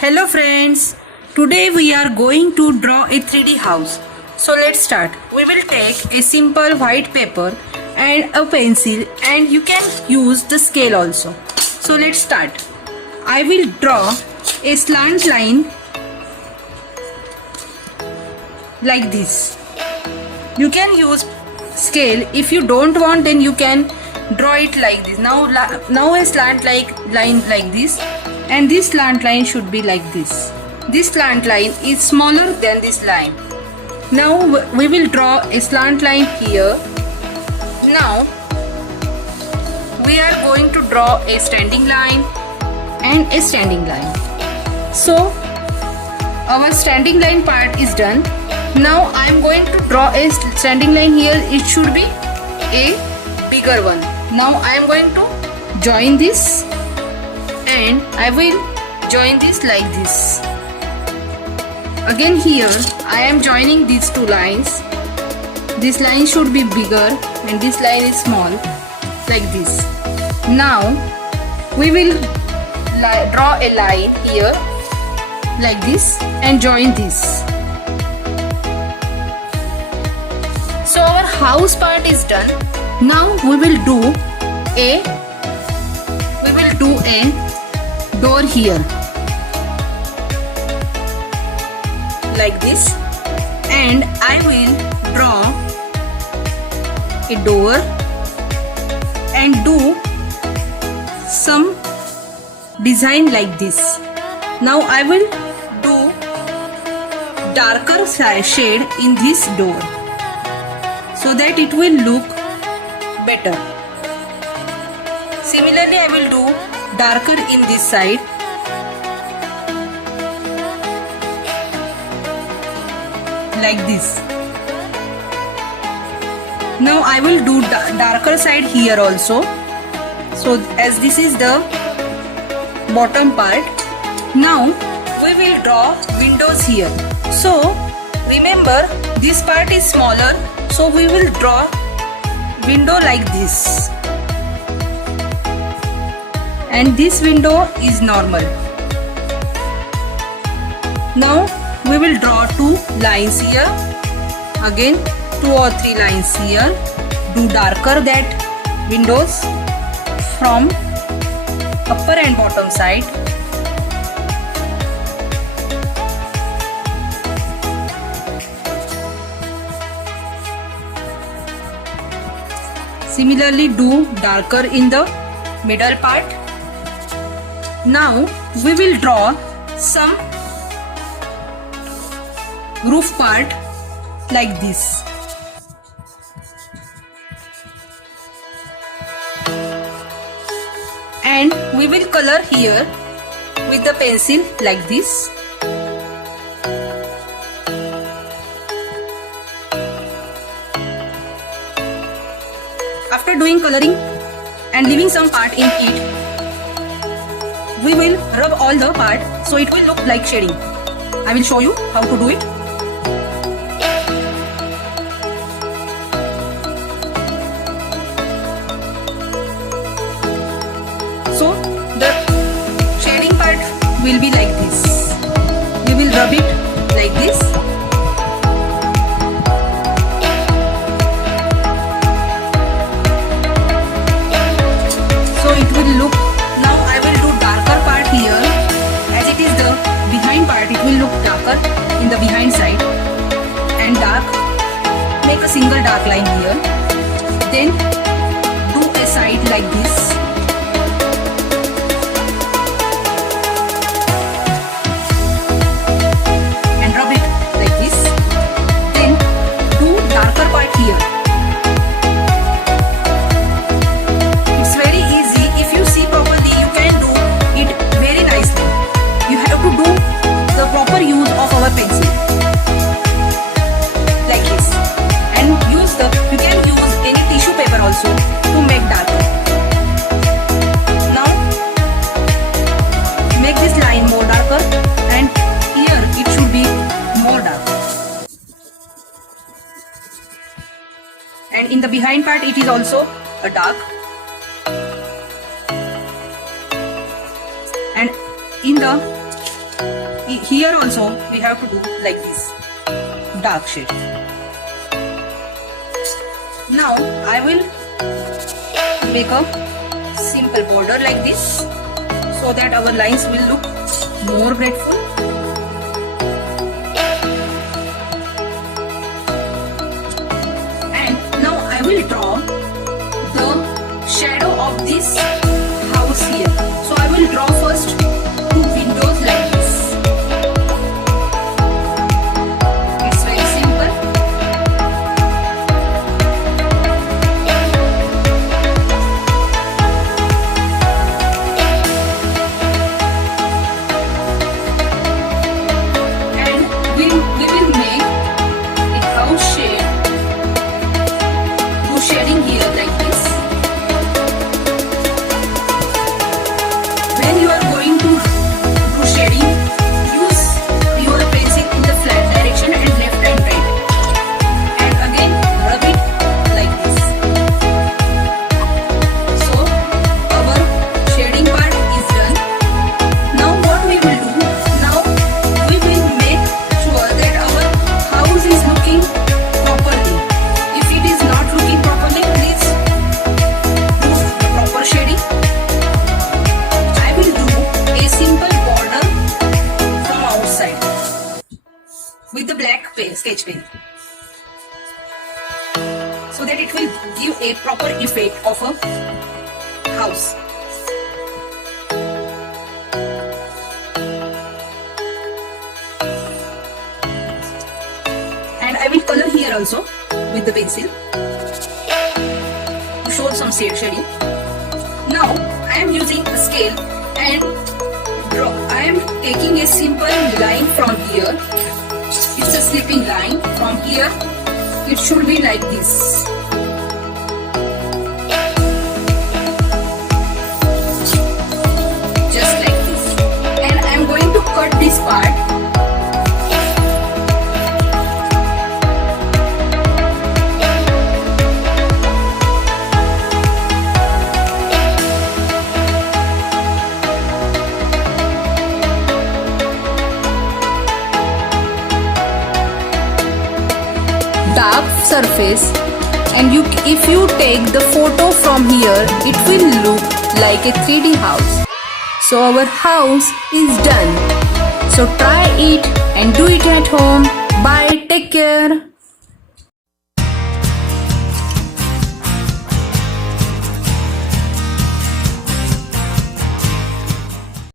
Hello friends, today we are going to draw a 3D house. So let's start. We will take a simple white paper and a pencil, and you can use the scale also. So let's start. I will draw a slant line like this. You can use scale. If you don't want, then you can draw it like this. Now a slant line like this, and this slant line should be like this. This slant line is smaller than this line. Now we will draw a slant line here. Now we are going to draw a standing line and a standing line. So our standing line part is done. Now I am going to draw a standing line here. It should be a bigger one. Now I am going to join this, and I will join this like this. Again here I am joining these two lines. This line should be bigger and this line is small, like this. Now we will draw a line here like this and join this. So our house part is done. Now we will do a door here like this, and I will draw a door and do some design like this. Now I will do darker shade in this door so that it will look better. Similarly, I will do darker in this side. Like this. Now I will do darker side here also. So as this is the bottom part, now we will draw windows here. So remember, this part is smaller, so we will draw window like this, and this window is normal. Now we will draw two lines here, again 2 or 3 lines here. Do darker that windows from upper and bottom side. Similarly, do darker in the middle part. Now we will draw some roof part like this. And we will color here with the pencil like this. After doing coloring and leaving some part in it, we will rub all the part so it will look like shading. I will show you how to do it. So the shading part will be like this. We will rub it like this. So it will look. Now I will do darker part here. As it is the behind part, it will look darker in the behind side, and dark. Make a single dark line here. Then do a side like this. And rub it like this. Then do darker part here. It's very easy. If you see properly, you can do it very nicely. You have to do the proper use of our pencil like this, and you can use any tissue paper also to make darker. Now make this line more darker, and here it should be more dark, and in the behind part it is also a dark. And in the here also we have to do like this, dark shade. Now I will make a simple border like this so that our lines will look more grateful. And now I will draw the shadow of this house here. So I will draw first two windows like this. It's very simple. And we will make a house shade, do shading here like this. When you are going to do shading, use your pencil in the flat direction and left and right. And again, rub it like this. So, our shading part is done. Now what we will do? Now we will make sure that our house is looking properly. If it is not looking properly, please do proper shading. I will do a simple border from outside with the black sketch pen so that it will give a proper effect of a house. And I will color here also with the pencil to show some shading. Now I am using a scale and draw. I am taking a simple line from here. It's a slipping line from here. It should be like this. Just like this. And I am going to cut this part. Dark surface, and if you take the photo from here, it will look like a 3D house. So our house is done. So try it and do it at home. Bye, take care.